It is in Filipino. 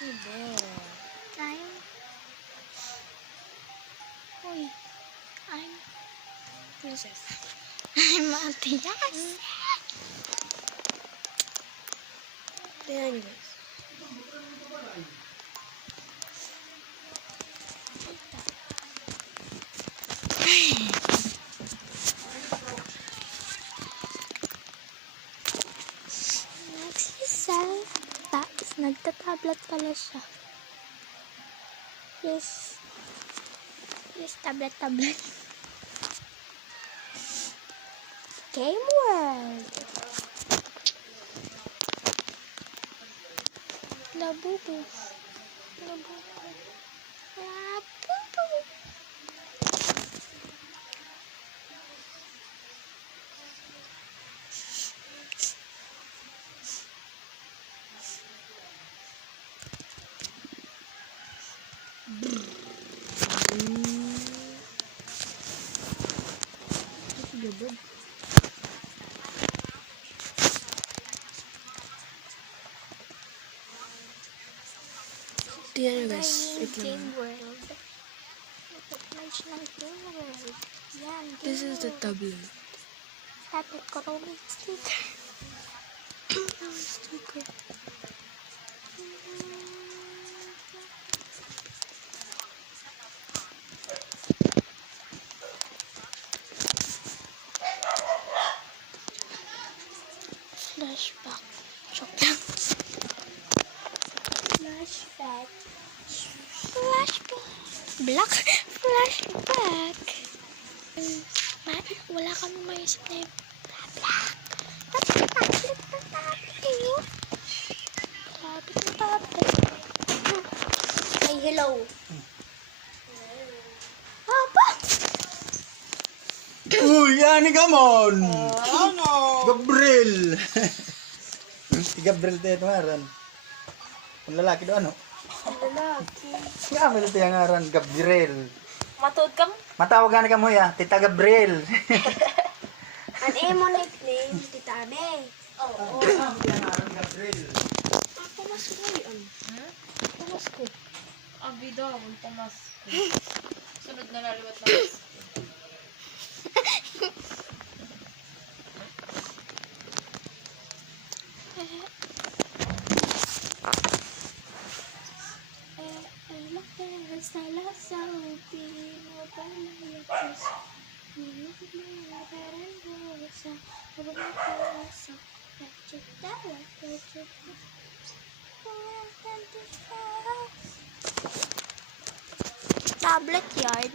Ibo. I'm Princess. I'm Matias. Tingnan nyo guys. Nagsisal. Tapos nagtatablet pala siya. Yes. Yes, tablet. Game World. Labubu. Tingnan nyo guys. Wait lang. Game World. Page ng Game World. Yan, Game This is the World. tablet. Tablet ko to may sticker. Sticker. Flashback. Joke lang. Flashback. Black. Flashback. Wala kami maisip na yung black. Ay, hello. Apa? Uy, ani ka mon! Gabriel! Si Gabriel tayo ngaran. Kung lalaki do ano? Lalaki. Si Amel tayo ngaran, Gabriel. Matuod ka mo? Matawag ka mo ya, Tita Gabriel. Ano mo nickname? Tita Abe. Oo. Gabriel. Pamas ko yun. Pamas ko. Abi daw, pamas ko. Sunod na laliwat na mas. Tablet yard.